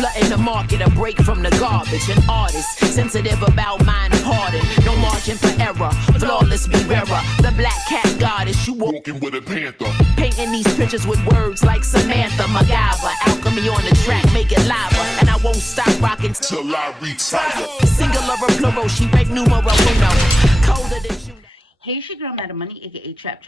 Flooding the market, a break from the garbage. An artist, sensitive about mind pardon. No margin for error, flawless be rarer. The black cat goddess, you walking with a panther. Painting these pictures with words like Samantha, MacGyver. Alchemy on the track, make it lava. And I won't stop rocking till I retire. Singular or plural, she break numero uno. Colder than you. Hey, it's your girl, Madam Money, aka Trap.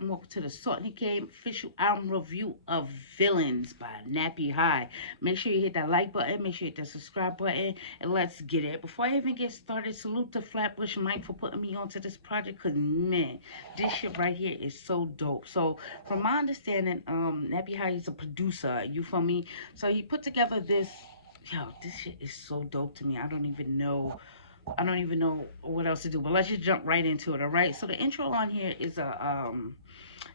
And welcome to the Salt and Game official album review of Villains by NappyHigh. Make sure you hit that like button, make sure you hit that subscribe button, and let's get it. Before I even get started, salute to Flatbush Mike for putting me onto this project, because man, this shit right here is so dope. So, from my understanding, NappyHigh is a producer, you feel me? So, he put together this, this shit is so dope to me. I don't even know what else to do, but let's just jump right into it. All right, so the intro on here is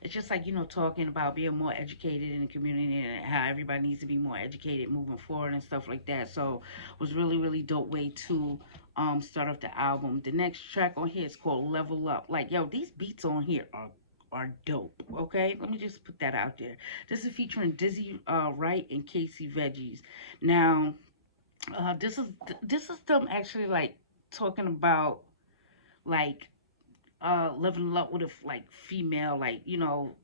it's just like, talking about being more educated in the community and how everybody needs to be more educated moving forward and stuff like that. So it was really dope way to start off the album. The next track on here is called Level Up. Like, yo, these beats on here are dope. Okay, let me just put that out there. This is featuring Dizzy Wright and Casey Veggies. Now this is them actually like talking about like leveling up with a female, like,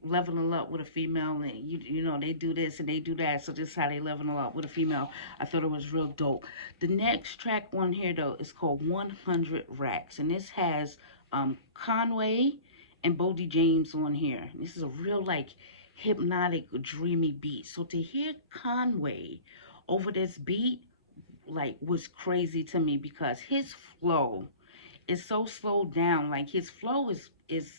leveling up with a female, and they do this and they do that, so this is how they leveling up with a female. I thought it was real dope. The next track one here though is called 100 Racks, and this has Conway and Boldy James on here. And this is a real like hypnotic dreamy beat, so to hear Conway over this beat like was crazy to me, because his flow is so slowed down. Like his flow is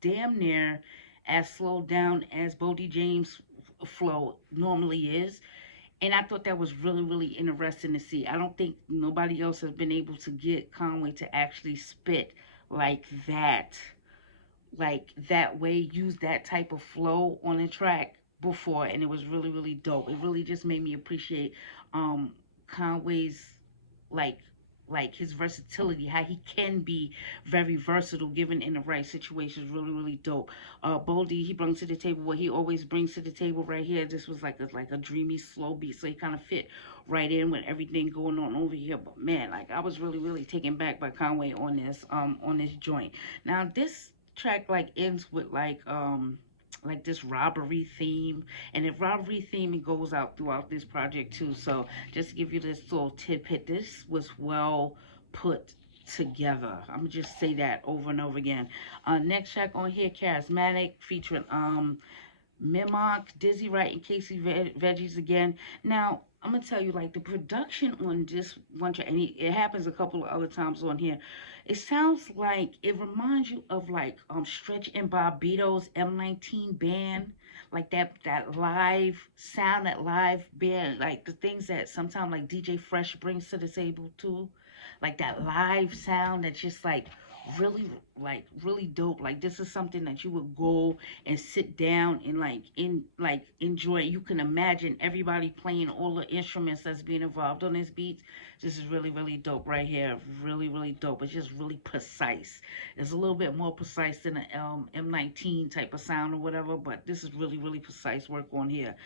damn near as slowed down as Boldy James flow normally is. And I thought that was really interesting to see. I don't think nobody else has been able to get Conway to actually spit like that way, use that type of flow on a track before, and it was really dope. It really just made me appreciate Conway's like his versatility, how he can be very versatile given in the right situations. Really dope. Boldy, he brings to the table what he always brings to the table right here. This was like a dreamy slow beat, so he kind of fit right in with everything going on over here. But man, like I was really taken back by Conway on this joint. Now this track like ends with like this robbery theme, and the robbery theme it goes out throughout this project too. So just to give you this little tidbit, this was well put together. I'm gonna just say that over and over again. Next track on here, Charismatic, featuring Mimok, Dizzy Wright, and Casey Veggies again. Now, I'm gonna tell you, like the production on this one track, and it happens a couple of other times on here. It sounds like it reminds you of like Stretch and Bobbito's M19 band, like that live sound, that live band, like the things that sometimes like DJ Fresh brings to the table too, like that live sound that's just really dope. Like this is something that you would go and sit down and enjoy. You can imagine everybody playing all the instruments that's being involved on this beat. This is really dope right here. Really dope. It's just really precise. It's a little bit more precise than an M19 type of sound or whatever, but this is really precise work on here.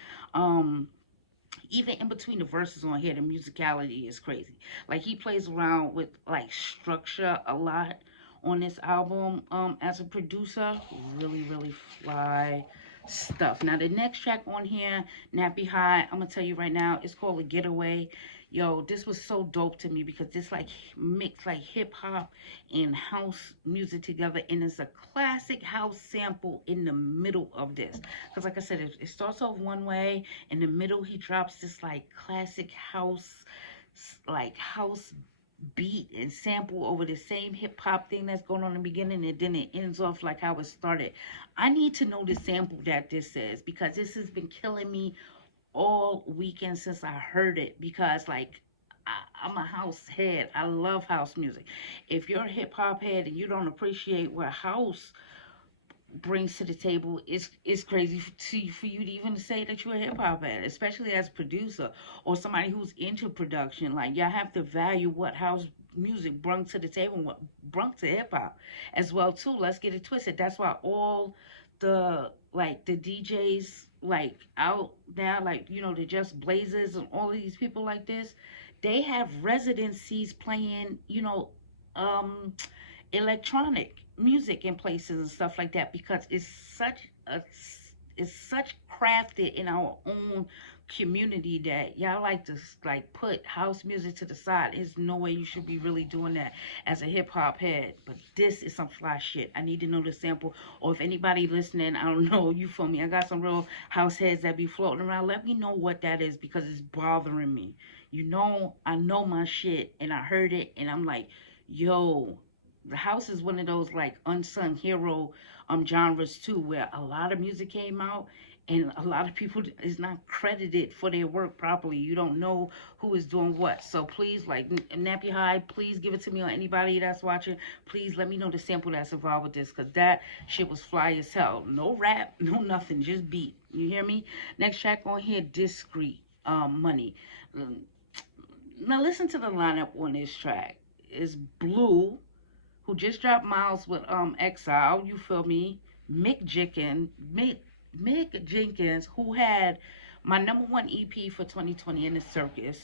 Even in between the verses on here, the musicality is crazy. Like he plays around with like structure a lot on this album as a producer. Really fly stuff. Now the next track on here, NappyHigh, I'm gonna tell you right now, it's called A Getaway. Yo, this was so dope to me because this like mixed like hip hop and house music together, and it's a classic house sample in the middle of this. Because like I said, it starts off one way, in the middle he drops this like classic house beat and sample over the same hip hop thing that's going on in the beginning, and then it ends off like how it started. I need to know the sample that this is, because this has been killing me all weekend since I heard it, because like I'm a house head. I love house music. If you're a hip hop head and you don't appreciate what house brings to the table, it's crazy for you to even say that you're a hip hop head, especially as a producer or somebody who's into production. Like y'all have to value what house music brings to the table, what brings to hip hop as well too. Let's get it twisted. That's why all the DJs like out now, like the Just Blazers and all of these people like this, they have residencies playing, um, electronic music in places and stuff like that because a it's such crafted in our own community that y'all like to like put house music to the side. There's no way you should be really doing that as a hip hop head. But this is some fly shit. I need to know the sample. Or if anybody listening, I don't know, you feel me? I got some real house heads that be floating around. Let me know what that is because it's bothering me. I know my shit and I heard it and I'm like, yo, the house is one of those like unsung hero genres too, where a lot of music came out and a lot of people is not credited for their work properly. You don't know who is doing what. So please, like Nappy High, please give it to me or anybody that's watching. Please let me know the sample that's involved with this because that shit was fly as hell. No rap, no nothing, just beat. You hear me? Next track on here, Discreet Money. Now listen to the lineup on this track. It's Blue, who just dropped Miles with Exile, you feel me? Mick Jenkins, Mick Jenkins, who had my number one EP for 2020 in the circus.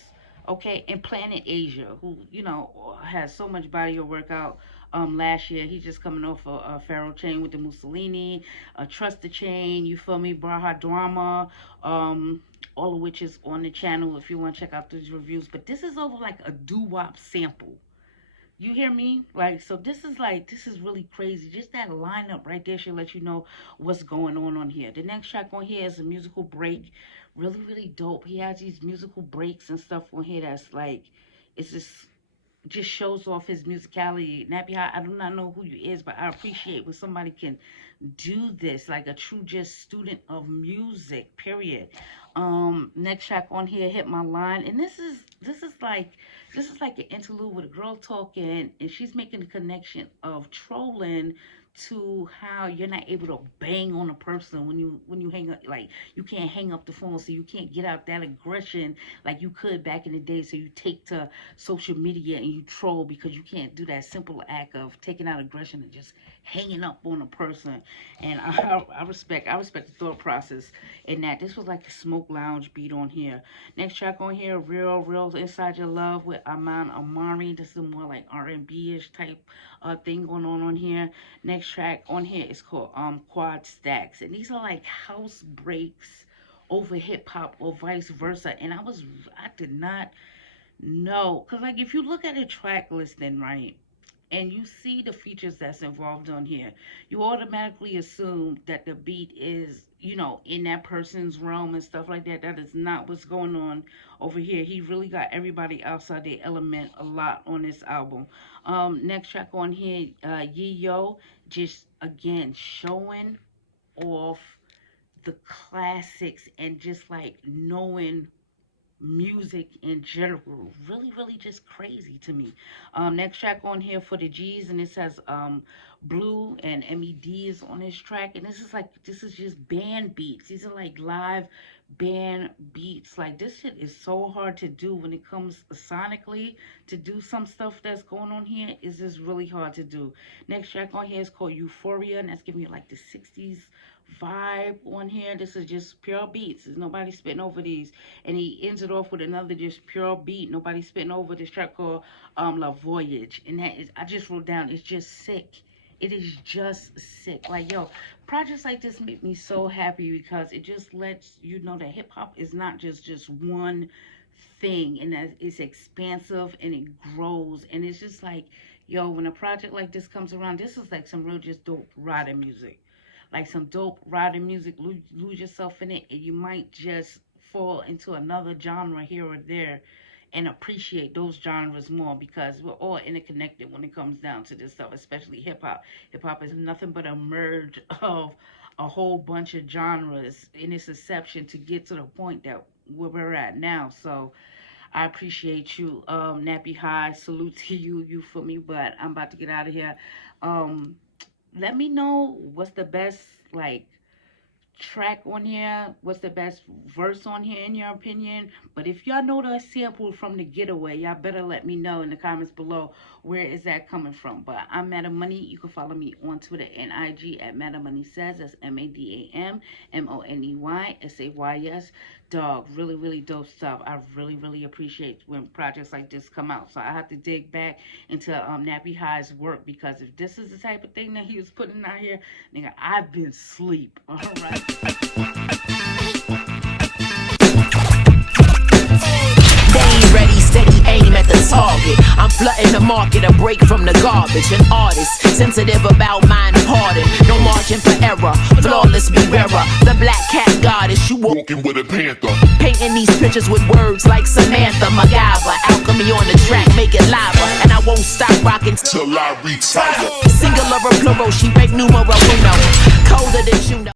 Okay, and Planet Asia, who has so much body of work out. Last year he's just coming off a Pharaoh chain with the Mussolini, Trust the Chain, you feel me? Braha Drama, all of which is on the channel if you want to check out these reviews. But this is over like a doo-wop sample. You hear me? Like, so this is really crazy. Just that lineup right there should let you know what's going on here. The next track on here is a musical break. Really, really dope. He has these musical breaks and stuff on here that's like, it's just shows off his musicality. Nappy High, I do not know who you is, but I appreciate when somebody can do this, like a true just student of music, period. Next track on here, Hit My Line. And this is like an interlude with a girl talking and she's making the connection of trolling to how you're not able to bang on a person when you hang up, like you can't hang up the phone, so you can't get out that aggression like you could back in the day. So you take to social media and you troll because you can't do that simple act of taking out aggression and just hanging up on a person. And I respect the thought process in that. This was like a smoke lounge beat on here. Next track on here, Real Inside Your Love with Aman Amari. This is more like R&B-ish type thing going on here. Next track on here is called Quad Stacks. And these are like house breaks over hip hop or vice versa. And I did not know. Because like if you look at a track listing, right? And you see the features that's involved on here, you automatically assume that the beat is, in that person's realm and stuff like that. That is not what's going on over here. He really got everybody outside their element a lot on this album. Next track on here, Yee Yo, just again showing off the classics and just like knowing music in general. Really, really just crazy to me. Next track on here for the G's, and it says Blue and MED is on this track. And this is just band beats. These are like live band beats. Like this shit is so hard to do when it comes sonically. To do some stuff that's going on here is just really hard to do. Next track on here is called Euphoria, and that's giving you like the 60s vibe on here. This is just pure beats. There's nobody spitting over these. And he ends it off with another just pure beat. Nobody spitting over this track called La Voyage. And that is, I just wrote down, it's just sick. It is just sick. Like, yo, projects like this make me so happy because it just lets you know that hip hop is not just one thing, and that it's expansive and it grows. And it's just like, yo, when a project like this comes around, this is like some real just dope riding music. Like some dope riding music, lose yourself in it, and you might just fall into another genre here or there and appreciate those genres more because we're all interconnected when it comes down to this stuff, especially hip hop. Hip hop is nothing but a merge of a whole bunch of genres in its inception to get to the point that where we're at now. So I appreciate you, Nappy High. Salute to you, you for me. But I'm about to get out of here. Let me know what's the best like track on here? What's the best verse on here in your opinion? But if y'all know the sample from the Getaway, y'all better let me know in the comments below where is that coming from. But I'm Madam Money. You can follow me on Twitter and IG at Madam Money Says. That's MADAMMONEYSAYS. Dog, really dope stuff. I really appreciate when projects like this come out. So I have to dig back into NappyHigh's work, because if this is the type of thing that he was putting out here, nigga, I've been asleep. All right. Ready, steady, aim at the target. I'm flooding the market, a break from the garbage. An artist, sensitive about mind pardon. No margin for error, flawless be rarer. The black cat goddess, you walking with a panther. Painting these pictures with words like Samantha, MacGyver. Alchemy on the track, make it lava. And I won't stop rocking till I retire. Singular or plural, she rank numero uno. Colder than you know.